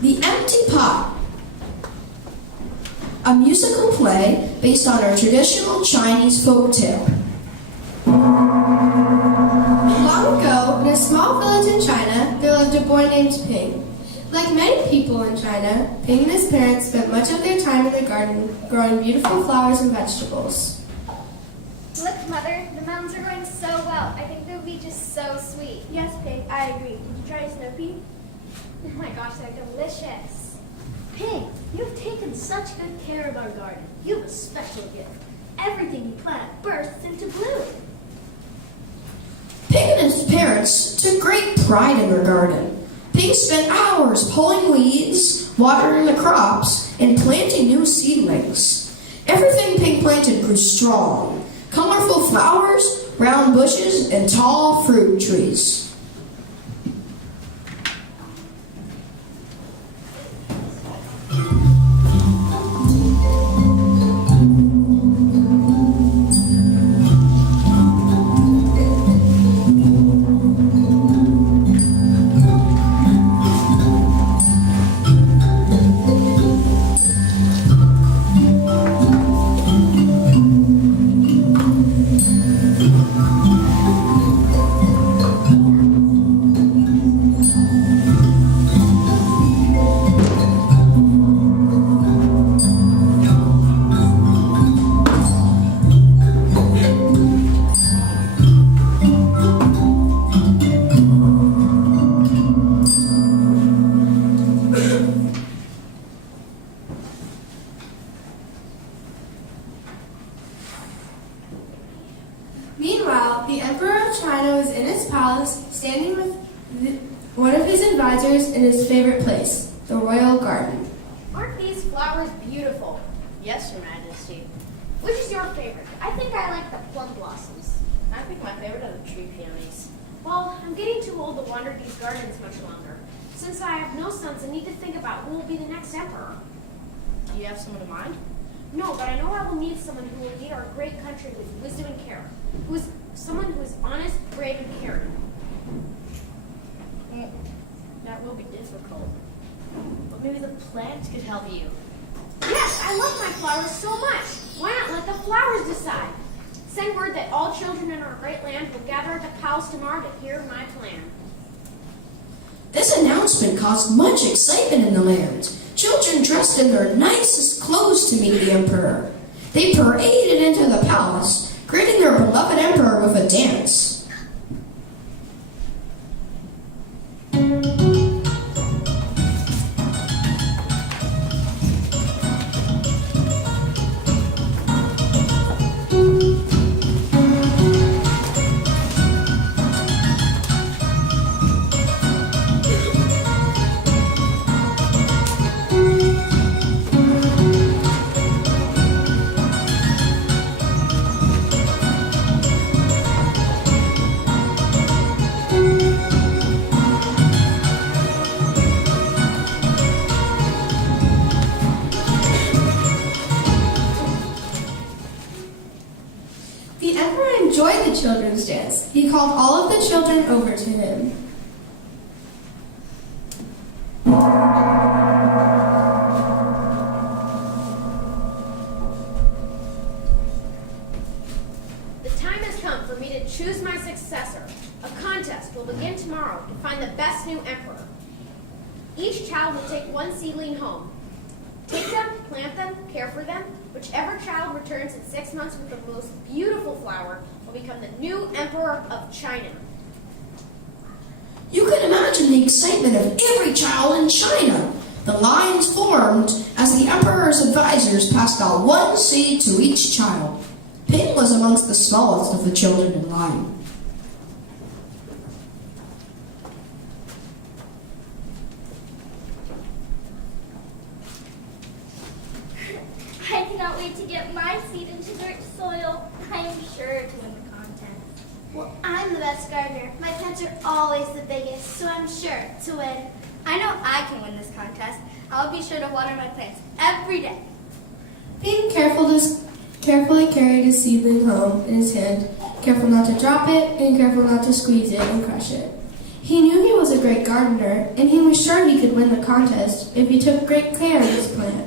The Empty Pot, a musical play based on a traditional Chinese folktale. Long ago, in a small village in China, there lived a boy named Ping. Like many people in China, Ping and his parents spent much of their time in the garden growing beautiful flowers and vegetables. Look, Mother, the mountains are going so well. I think they'll be just so sweet. Yes, Pig, I agree. Did you try a snow pea? Oh my gosh, they're delicious. Pig, you've taken such good care of our garden. You have a special gift. Everything you plant bursts into bloom. Pig and his parents took great pride in their garden. Pig spent hours pulling weeds, watering the crops, and planting new seedlings. Everything Pig planted grew strong. Colorful flowers, round bushes, and tall fruit trees. Meanwhile, the Emperor of China was in his palace, standing with one of his advisors in his favorite place, the royal garden. Aren't these flowers beautiful? Yes, Your Majesty. Which is your favorite? I think I like the plum blossoms. I think my favorite are the tree peonies. Well, I'm getting too old to wander these gardens much longer. Since I have no sons, I need to think about who will be the next emperor. Do you have someone in mind? No, but I know I will need someone who will lead our great country with wisdom and care. Someone who is honest, brave, and caring. That will be difficult. But maybe the plants could help you. Yes, I love my flowers so much. Why not let the flowers decide? Send word that all children in our great land will gather at the palace tomorrow to hear my plan. This announcement caused much excitement in the land. Children dressed in their nicest clothes to meet the emperor. They paraded into the palace, greeting their beloved emperor with a dance. The emperor enjoyed the children's dance. He called all of the children over to him. The time has come for me to choose my successor. A contest will begin tomorrow to find the best new emperor. Each child will take one seedling home. Take them, plant them, care for them. Whichever child returns in 6 months with the most beautiful flower will become the new emperor of China. You can imagine the excitement of every child in China. The lines formed as the emperor's advisors passed out one seed to each child. Ping was amongst the smallest of the children in line. I cannot wait to get my seed into dirt soil. I am sure to win the contest. Well, I'm the best gardener. My plants are always the biggest, so I'm sure to win. I know I can win this contest. I'll be sure to water my plants every day. Being carefully carried his seedling home in his hand, careful not to drop it, and careful not to squeeze it and crush it. He knew he was a great gardener, and he was sure he could win the contest if he took great care of his plant.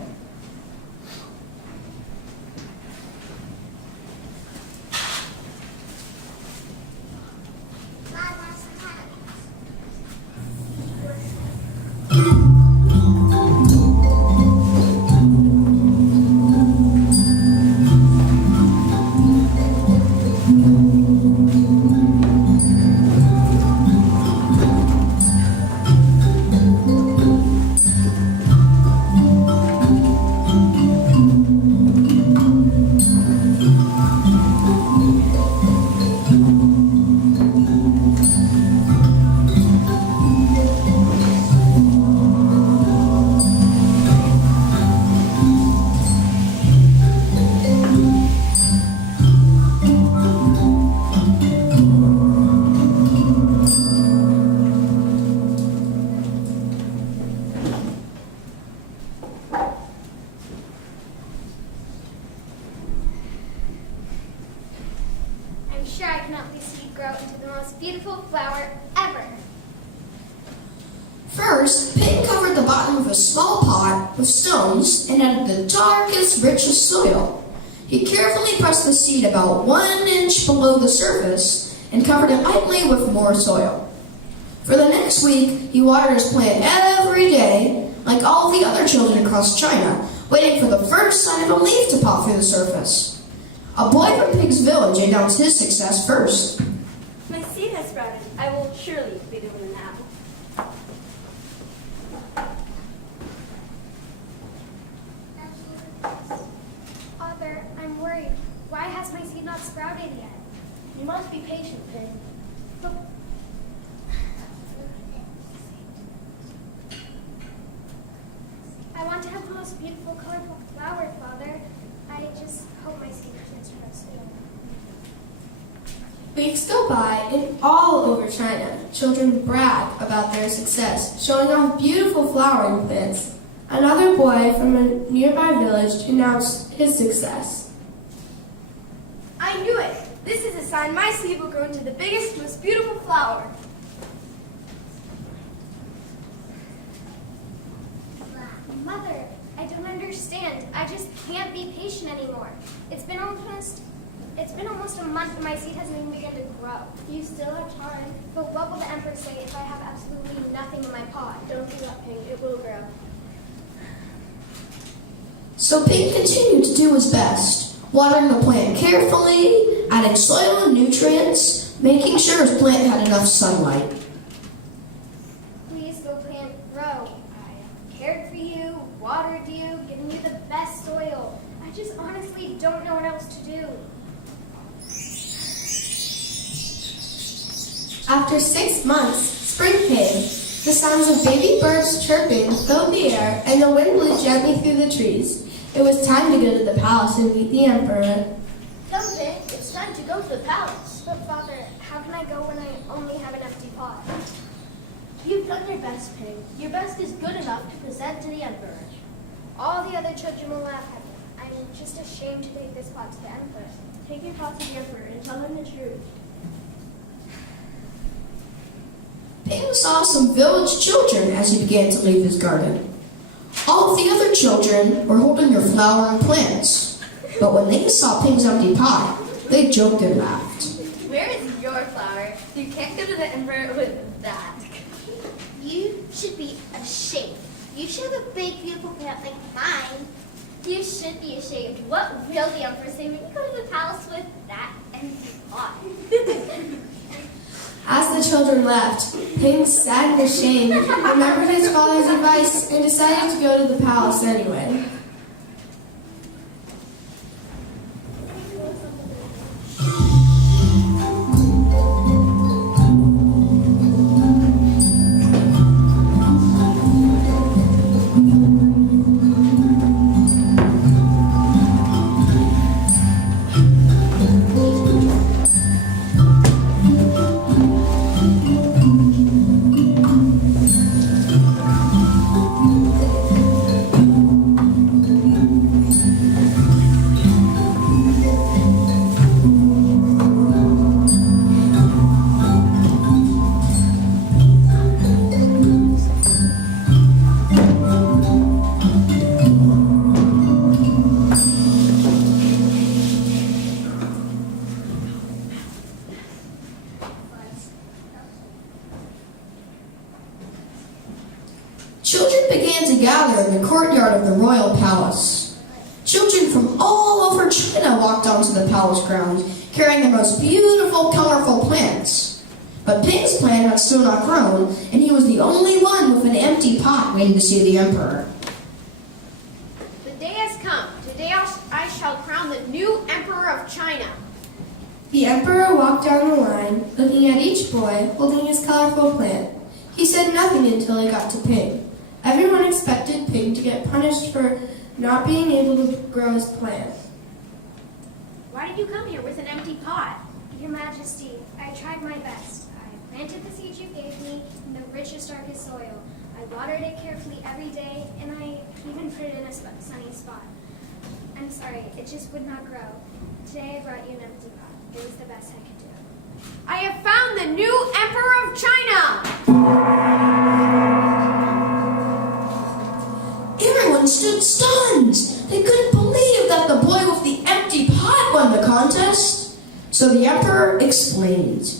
I'm sure I can help this seed grow into the most beautiful flower ever. First, Ping covered the bottom of a small pot with stones and added the darkest, richest soil. He carefully pressed the seed about 1 inch below the surface and covered it lightly with more soil. For the next week, he watered his plant every day, like all the other children across China, waiting for the first sign of a leaf to pop through the surface. A boy from Pig's village announced his success first. My seed has sprouted. I will surely be the winner now. Father, I'm worried. Why has my seed not sprouted yet? You must be patient, Pig. I want to have the most beautiful, colorful flower, Father. I just hope my seed can sprout soon. Weeks go by, and all over China, children brag about their success, showing off beautiful flowering plants. Another boy from a nearby village announced his success. I knew it. This is a sign my seed will grow into the biggest, most beautiful flower. Mother, I don't understand. I just can't be patient anymore. It's been almost a month and my seed hasn't even begun to grow. You still have time. But what will the emperor say if I have absolutely nothing in my pot? Don't give up, Pig. It will grow. So Ping continued to do his best, watering the plant carefully, adding soil and nutrients, making sure his plant had enough sunlight. Please go plant grow. I cared for you, watered you, given you the best soil. I just honestly don't know what else to do. After 6 months, spring came. The sounds of baby birds chirping filled the air, and the wind blew gently through the trees. It was time to go to the palace and meet the emperor. Come, Pig. It's time to go to the palace. But Father, how can I go when I only have an empty pot? You've done your best, Pig. Your best is good enough to present to the emperor. All the other children will laugh at me. I'm just ashamed to take this pot to the emperor. Take your pot to the emperor and tell him the truth. Ping saw some village children as he began to leave his garden. All of the other children were holding their flowering plants, but when they saw Ping's empty pot, they joked and laughed. Where is your flower? You can't go to the emperor with that. You should be ashamed. You should have a big, beautiful plant like mine. You should be ashamed. What will the emperor say when you go to the palace with that empty pot? As the children left, Ping, sad and ashamed, remembered his father's advice and decided to go to the palace anyway. began to gather in the courtyard of the royal palace. Children from all over China walked onto the palace grounds, carrying the most beautiful, colorful plants. But Ping's plant had still not grown, and he was the only one with an empty pot waiting to see the emperor. The day has come. Today I shall crown the new emperor of China. The emperor walked down the line, looking at each boy holding his colorful plant. He said nothing until he got to Ping. Everyone expected Ping to get punished for not being able to grow his plant. Why did you come here with an empty pot? Your Majesty, I tried my best. I planted the seeds you gave me in the richest, darkest soil. I watered it carefully every day, and I even put it in a sunny spot. I'm sorry, it just would not grow. Today I brought you an empty pot. It was the best I could do. I have found the new emperor of China! Everyone stood stunned. They couldn't believe that the boy with the empty pot won the contest. So the emperor explained.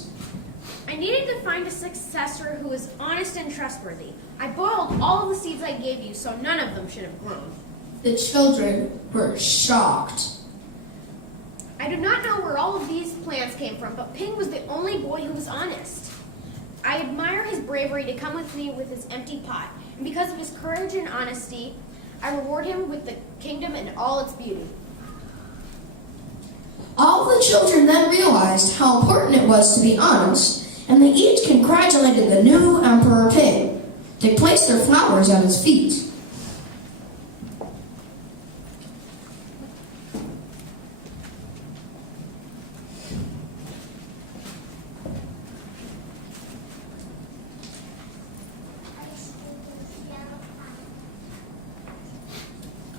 I needed to find a successor who was honest and trustworthy. I boiled all of the seeds I gave you, so none of them should have grown. The children were shocked. I do not know where all of these plants came from, but Ping was the only boy who was honest. I admire his bravery to come with me with his empty pot, and because of his courage and honesty, I reward him with the kingdom and all its beauty. All the children then realized how important it was to be honest, and they each congratulated the new Emperor Ping. They placed their flowers at his feet.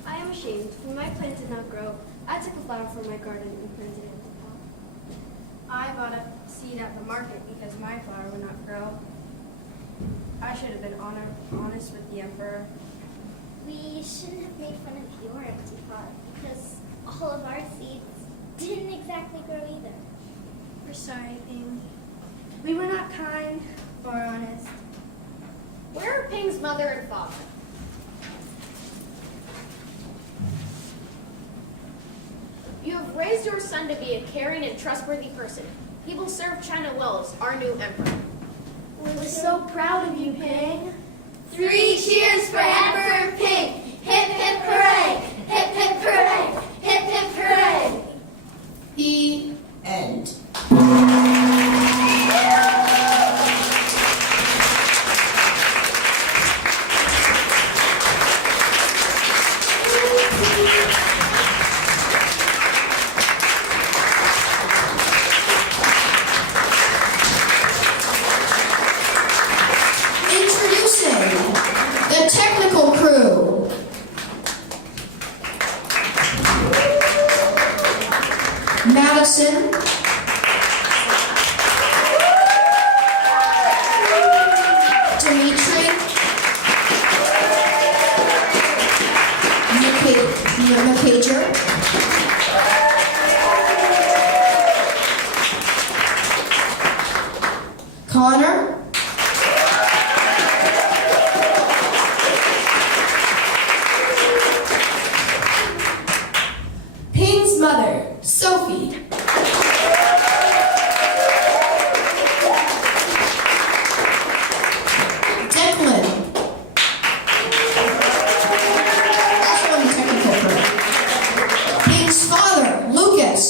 I am ashamed. When my plant did not grow, I took a flower from my garden and planted it in the pot. I bought a seed at the market because my flower would not grow. I should have been honest with the emperor. We shouldn't have made fun of your empty pot because all of our seeds didn't exactly grow either. We're sorry, Ping. We were not kind or honest. Where are Ping's mother and father? You have raised your son to be a caring and trustworthy person. He will serve China well as our new emperor. We're so proud of you, Ping. 3 cheers for Emperor Ping! Hip hip hooray! Hip hip hooray! Hip hip hooray! The end. Introducing the technical crew. Madison, Dimitri, Makager, Connor, Ping's mother, Sophie. Declan, also on the technical crew. Ping's father, Lucas.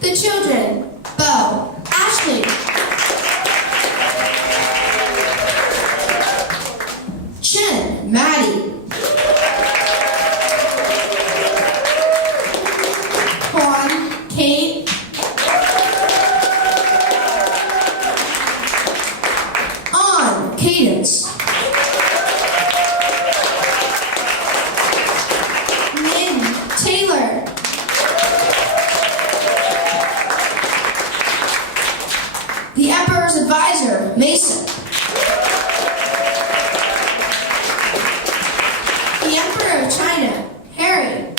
The children, Bo, Ashley, Chen, Maddie, Juan, Kate, On, Cadence, Min, Taylor, the Emperor's advisor, Mason, the Emperor of China, Harry,